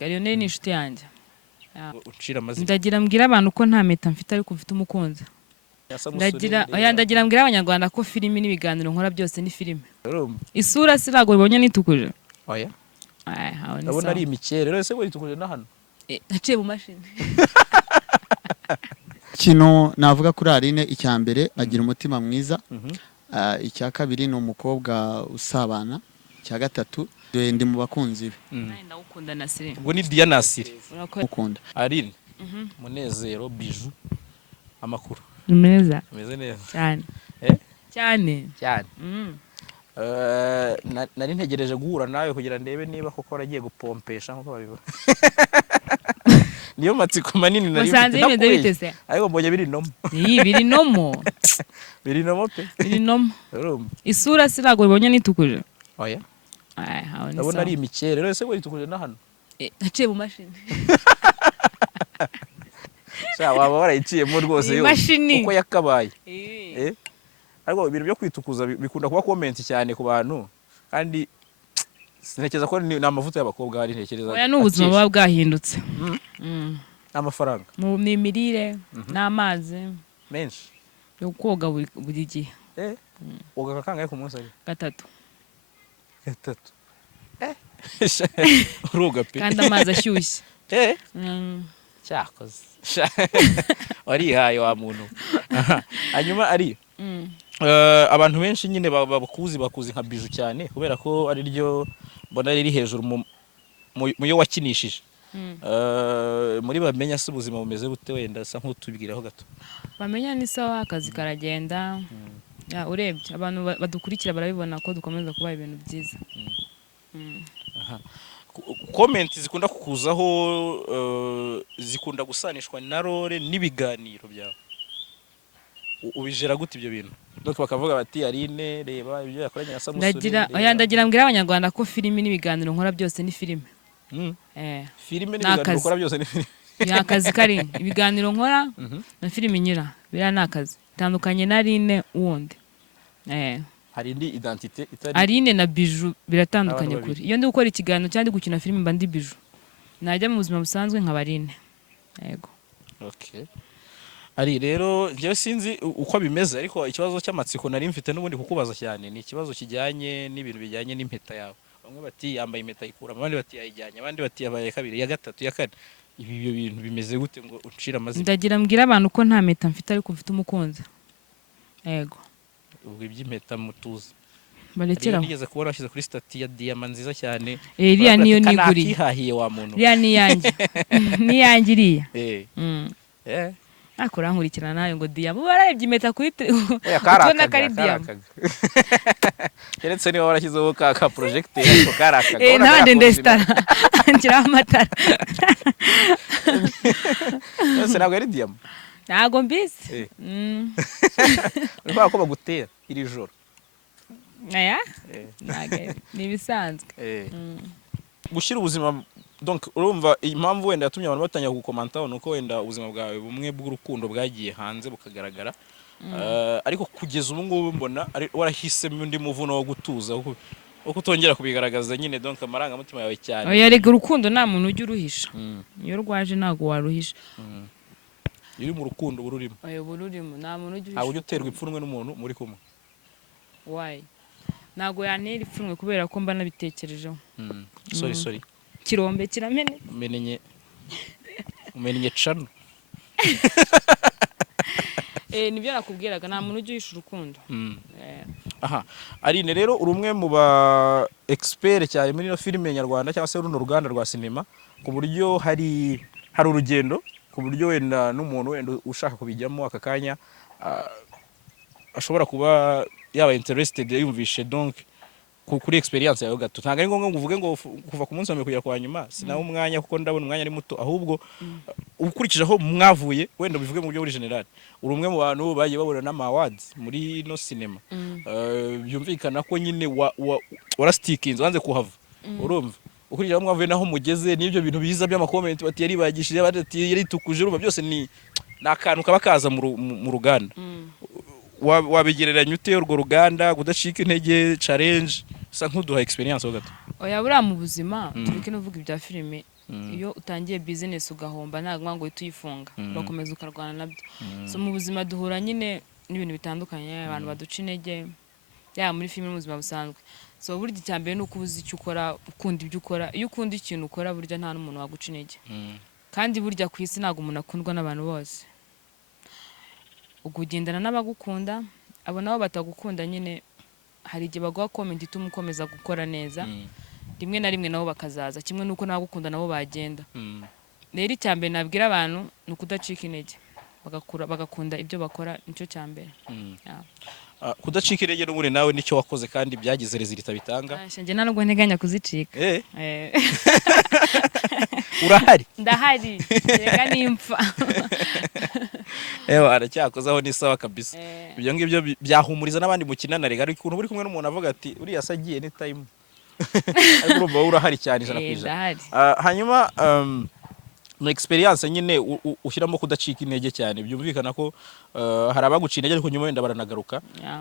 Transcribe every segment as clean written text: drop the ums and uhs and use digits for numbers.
Muzinga Lionel ni inshuti yanjye ucira amazina ndagira mbwira abantu ko nta meta mfite ariko mfite umukunzi ndagira mbwira abanyarwanda ko filimi n'ibiganiro nkora byose ni filime isura sirago ibonye nitukuje oya ndabona ari imikere rero se ngo nitukuje na hano naciye mu mashini kino navuga kuri Aline icyambere agira umutima mwiza icya kabiri ni umukobwa usabana icya gatatu ndi mu bakunzi be ndawukunda Nasiri ubwo ni Diana Nasiri ukunda Aline Munezero Biju amakuru neza ameze neza cyane cyane nari ntegereje guhura nawe kugira ndebe niba koko aragiye gupompesha nkuko babivuga niyo matsiko manini nari mfite ariko mbonye biri nomo biri nomo pe biri nomo isura sirago ibonye nitukuje oya ndabona ari imikere rero se ngo nitukuje na hano naciye mu mashini waba warayiciyemo rwose uko yakabaye ariko ibintu byo kwitukuza bikunda kuba comment cyane ku bantu kandi sinekeza ko ni amavuta y'abakobwa hari ntekereza oya n'ubuzima buba bwahindutse amafaranga mu imirire n'amazi menshi yo koga buri gihe woga kangahe ku munsi ari gatatu uruga pe kandi amazi ashyushye cyakoze warihaye wa muntu hanyuma ari abantu benshi nyine bakuzi nka Biju cyane kubera ko ari ryo mbona riri hejuru mu yo wakinishije muri bamenya se ubuzima bumeze gute wenda sa nk'utubwiraho gato bamenya ni sawa akazi karagenda urebye abantu badukurikira barabibona ko dukomeza kuba ibintu byiza comment zikunda kukuzaho zikunda gusanishwa na role n'ibiganiro byawe ubijera gute ibyo bintu donc bakavuga bati Aline reba ibyo yakoranye na Samusoni ndagira mbwira abanyarwanda ko filimi n'ibiganiro nkora byose ni filime filime n'ibiganiro nkora byose ni filime akazi kari ibiganiro nkora na filime nyira bira nakazi tandukanye na Aline wundi hari indi identité itari Aline na Biju biratandukanye kuri iyo ndi gukora ikiganiro cyangwa gukina filime mba ndi Biju najya mu buzima busanzwe nka Aline yego okay ari rero njye sinzi uko bimeze ariko ikibazo cy'amatsiko nari mfite n'ubundi kukubaza cyane ni ikibazo kijyanye n'ibintu bijyanye n'impeta yawe bamwe bati yambaye impeta ikura abandi bati yayijyanye abandi bati yabaye kabiri ya gatatu ya kane ibyo bintu bimeze gute ngo ucira amazina ndagira mbwira abantu ko nta meta mfite ariko mfite umukunzi yego ubwo iby'impeta mutuzi barekeraho nigeze kubona washyize kuri stati ya diamant nziza cyane iriya niyo niguriye kihahiye wa muntu iriya niyanjye iriya akora nkurikirana nayo ngo diamant bararebye impeta kuri ubona ko ari diamant keretse niba warashyizeho ka projecteur ariko karakaga nande ndestara ngira amatara ese ntabwo ari diamant ntago mbizi urumva ko bagutera iri joro ni bisanzwe gushyira ubuzima donc urumva impamvu wenda yatumye abantu batangira gukomanta nuko wenda ubuzima bwawe bumwe bw'urukundo bwagiye hanze bukagaragara ariko kugeza ubu ngubu mbona warahisemo undi muvuno wo gutuza uko utongera kubigaragaza nyine donc amarangamutima yawe cyane oya rega urukundo nta muntu ujya uruhisha iyo rwaje ntago waruhisha iri mu rukundo bururimo bururimo nta muntu ujya uhisha ujya uterwa ipfunwe n'umuntu muri kumwe why ntago yantera ipfunwe kubera ko mba nabitekerejeho sorry kirombe kiramene umenye cano nibyo nakubwiraga nta muntu ujya uhisha urukundo Aline rero uri umwe mu ba expert cyane muri no filime nyarwanda cyangwa se runo ruganda rwa sinema ku buryo hari urugendo ku buryo wenda n'umuntu wenda ushaka kubijyamo aka kanya ashobora kuba yaba interested yumvishe donc kuri experience yawe gato ntago ari ngombwa ngo uvuge ngo kuva ku munsi wa mbere kugera kwa nyuma sinaho umwanya kuko ndabona umwanya ari muto ahubwo ukurikije aho mwavuye wenda bivuge mu buryo buri general uri umwe mu bantu bagiye babona n'ama awards muri no cinema byumvikana ko nyine warastikinze wanze kuhava urumva ukurikije aho mwavuye naho mugeze n'ibyo bintu biza by'amakomenti bati yari bagishije bati yari tukuje urumva byose ni akantu kaba kaza mu ruganda wabigereranya ute urwo ruganda kudacika intege challenge sa nkuduha experience ho gato oya bura mu buzima tureke no vuga ibya filime iyo utangiye business ugahomba ntabwo ngo uhite uyifunga urakomeza ukarwana nabyo so mu buzima duhura nyine n'ibintu bitandukanye abantu baduca intege yaba muri filime n'ubuzima busanzwe so burya icyambere ni uko uzi icyo ukora ukunda ibyo ukora iyo ukunda ikintu ukora burya nta n'umuntu waguca intege kandi burya ku isi ntabwo umuntu akundwa n'abantu bose ugendana n'abagukunda abo nabo batagukunda nyine hari igihe baguha comment ituma ukomeza gukora neza rimwe na rimwe nabo bakazaza kimwe nuko nabagukunda nabo bagenda rero icyambere nabwira abantu ni ukudacika intege bagakunda ibyo bakora nicyo cyambere kudacika intege n'ubundi nawe nicyo wakoze kandi byagize resultat bitanga njye nta nubwo nteganya kuzicika urahari ndahari reka nimpfa aracyakozaho ni sawa kabisa ibyo ngibyo byahumuriza n'abandi mukinana rega ariko ukuntu buri kumwe n'umuntu avuga ati uriya sagiye ni time ariko urumva urahari cyane 100%. Hanyuma no experience nyine ushyiramo kudacika intege cyane byumvikana ko hari abagucina intege ariko nyuma wenda baranagaruka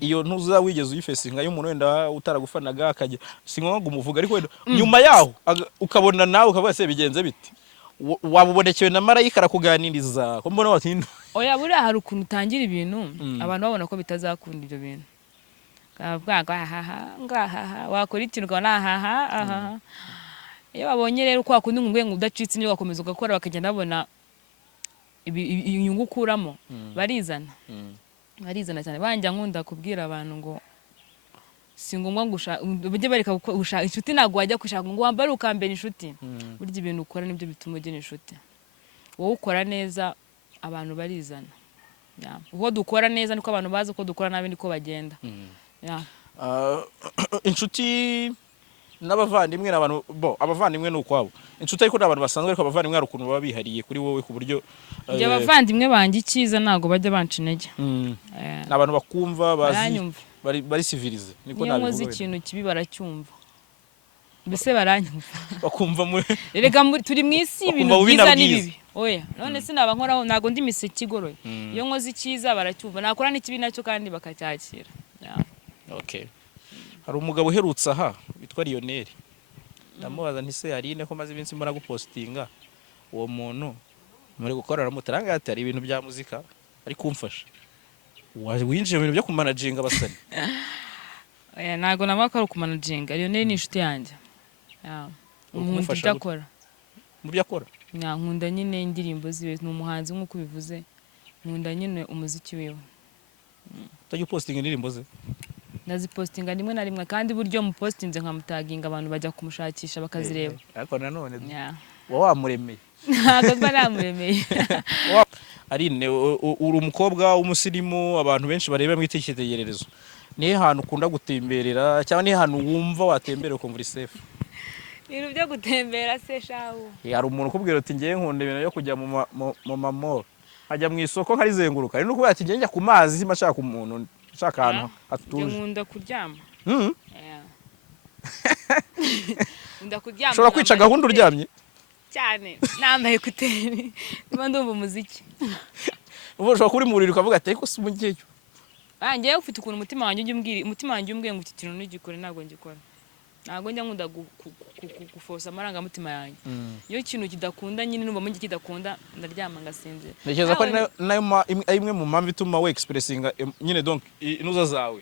iyo ntuza wigeze uyifesinga y'umuntu wenda utaragufanaga akajya singombwa umuvuga ariko wenda nyuma yaho ukabona nawe ukavuga se bigenze biti wabubonekewe na marayika arakuganiriza ko mbona watinda oya buriya hari ukuntu utangira ibintu abantu babona ko bitazakunda ibyo bintu ngahaha wakora ikintu ukabona ahaha iyo babonye rero ko wakundi ngo udacitse niyo gakomeza ugakora bakagenda babona inyungu ukuramo barizana cyane banjya nkunda kubwira abantu ngo si ngombwa ngo bujye bareka gushaka inshuti ntabwo wajya gushaka ngo wambare ukambera inshuti burya ibintu ukora nibyo bituma ugira inshuti wowe ukora neza abantu barizana uko dukora neza niko abantu bazi uko dukora nabi niko bagenda inshuti n'abavandimwe n'abantu abavandimwe n'ukwabo inshuti ariko n'abantu basanzwe ariko abavandimwe ari ukuntu baba bihariye kuri wowe ku buryo abavandimwe banjye icyiza ntabwo bajya banca intege n'abantu bakumva bazi bari civilize niko niyo nkoze ikintu kibi baracyumva mbese baranyumva bakumva rega turi mu isi ibintu byiza n'ibibi oya none sinaba nkoraho ntabwo ndi miseke igoroye iyo nkoze icyiza baracyumva nakora n'ikibi nacyo kandi bakacyakira okay hari umugabo uherutse aha witwa Lionel ndamubaza nti se Aline ko maze iminsi mbona gupostinga uwo muntu muri gukorera mutaranga ati ari ibintu bya muzika ari kumfasha winjiye mu bintu byo kumanaginga abasani ntabwo namaka ari kumanaginga Lionel ni inshuti yanjye nkunda ibyo akora mu byo akora nkunda nyine indirimbo ziwe ni umuhanzi nk'uko ubivuze nkunda nyine umuziki wiwe utajya upostinga indirimbo ze nazipostinga rimwe na rimwe kandi buryo mupostinze nkamutaginga abantu bajya kumushakisha bakazireba ariko nanone wamuremeye ntabwo mba namuremeye Aline uri umukobwa w'umusirimu abantu benshi bareba mu icyitegererezo nihe hantu ukunda gutemberera cyangwa nihe hantu wumva watembera ukumva uri safe ibintu byo gutembera se shahu hari umuntu ukubwira ati ngiye nkunda ibintu byo kujya mu mamoro ajya mu isoko nkarizenguruka ari no kuvuga ati ngiye njya ku mazi mashaka umuntu shaka ahantu hatuje nkunda kuryama ushobora kwica gahunda uryamye cyane nambaye kuteri niba ndumva umuziki ushobora kuri mu buriri ukavuga ati ariko si umugiye ngewe ufite ukuntu umutima wanjye umbwiye ngo iki kintu nugikore ntabwo ngikora ntabwo njya nkunda gufosa amarangamutima yanjye iyo ikintu kidakunda nyine numva mu gihe kidakunda ndaryama ngasinzira ntekereza ko ari imwe mu mpamvu ituma we expressinga nyine donc inuza zawe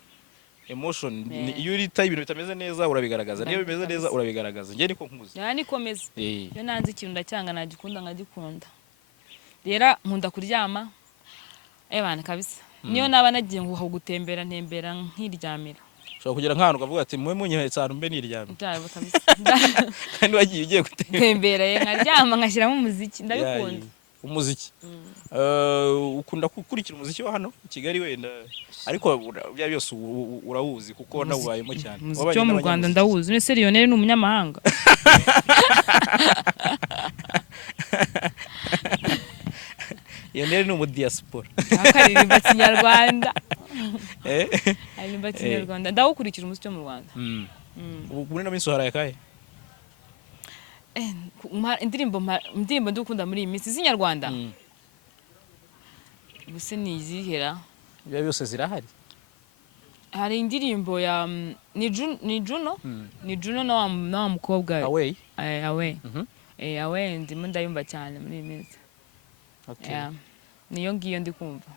emotion iyo urita ibintu bitameze neza urabigaragaza niyo bimeze neza urabigaragaza ngiye niko nkuze nikomeze iyo nanze ikintu ndacyanga nagikunda nkagikunda rero nkunda kuryama bana kabisa niyo naba nagiye ngo gutembera ntembera nkiryamira ushobora kugira nk'ahantu ukavuga ati mwe munyihetse ahantu mbe niryamye kandi wagiye ugiye gutembera nkaryama nkashyiramo umuziki ndabikunda umuziki ukunda gukurikira umuziki wa hano i Kigali wenda ariko bya byose urawuzi kuko nawubayemo cyane umuziki wo mu Rwanda ndawuzi nese Lionel ni umunyamahanga Lionel ni umudiaspora akaririmba Kinyarwanda aririmba Kinyarwanda ndawukurikira umuziki wo mu Rwanda ubu muri no minsi haraye kahe indirimbo ndukunda muri iyi minsi z'inyarwanda ubuse nizihera ibyo byose zirahari hari indirimbo ya ni Juno na wa mukobwa away awe ndimo ndayumva cyane muri iyi minsi. Okay. Yeah. Niyo ngiyo ndi kumva.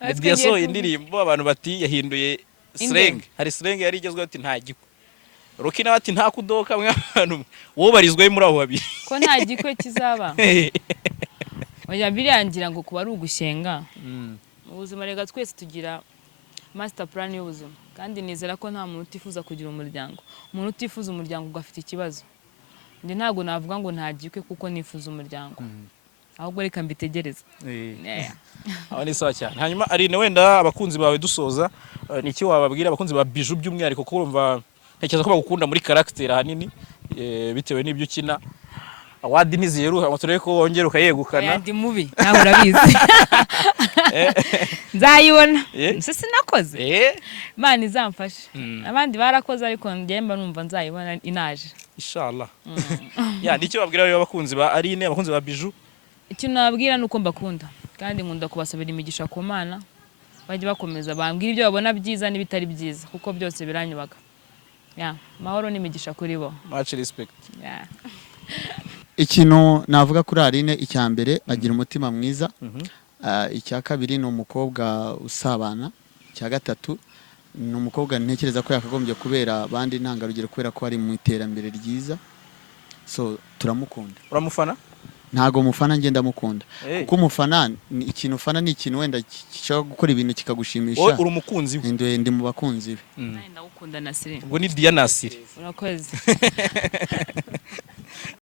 Meddy yasohoye indirimbo abantu bati yahinduye slang. Hari slang yari igezweho ati nta gikwe. Rocky nawe ati nta kudoka mw'abantu. Wowe barizwaye muri aho babiri. Ko nta gikwe kizaba. Oya biriyangira ngo kuba ari ugushenga. Mu buzima rega twese tugira master plan y'ubuzima. Kandi nizera ko nta muntu utifuza kugira umuryango. Umuntu utifuza umuryango ugafite ikibazo. Ndi ntago navuga ngo nta gikwe kuko nifuza umuryango. Ahubwo reka mbitegereza. Aho ni sawa cyane. Hanyuma Aline wenda abakunzi bawe dusoza niki wababwira abakunzi ba Bijou by'umwihariko ko urumva ntekereza ko bagukunda muri character hanini bitewe n'ibyo ukina. Awadi niziheruka amaturere ko wongera ukayegukana. Ndi mubi ntabwo urabizi. Nzayibona. Se sinakoze. Imana izamfashe. Abandi barakoze ariko ngemba numva nzayibona inaje. Inshallah. Ya nicyo babwira abakunzi ba Aline abakunzi ba Bijou. Ikintu nababwira nuko mbakunda kandi nkunda kubasabira imigisha ku Mana bajye bakomeza bambwira ibyo babona byiza n'ibitari byiza kuko byose biranyubaga. Mahoro n'imigisha kuri bo. Much respect. Ikintu navuga kuri Aline icya mbere agira umutima mwiza. Icya kabiri ni umukobwa usabana. Icya gatatu ni umukobwa ntekereza ko yakagombye kubera abandi intangarugero kubera ko ari mu iterambere ryiza. So turamukunda. Uramufana? Ntago mufana ngenda mukunda. Kuko umufana ikintu ufana ni ikintu wenda gishaka gukora ibintu kikagushimisha. Wowe uri umukunzi we. Ndi mu bakunzi be. Ndagukunda Nasiri. Ubwo ni Diana Nasiri. Urakoze.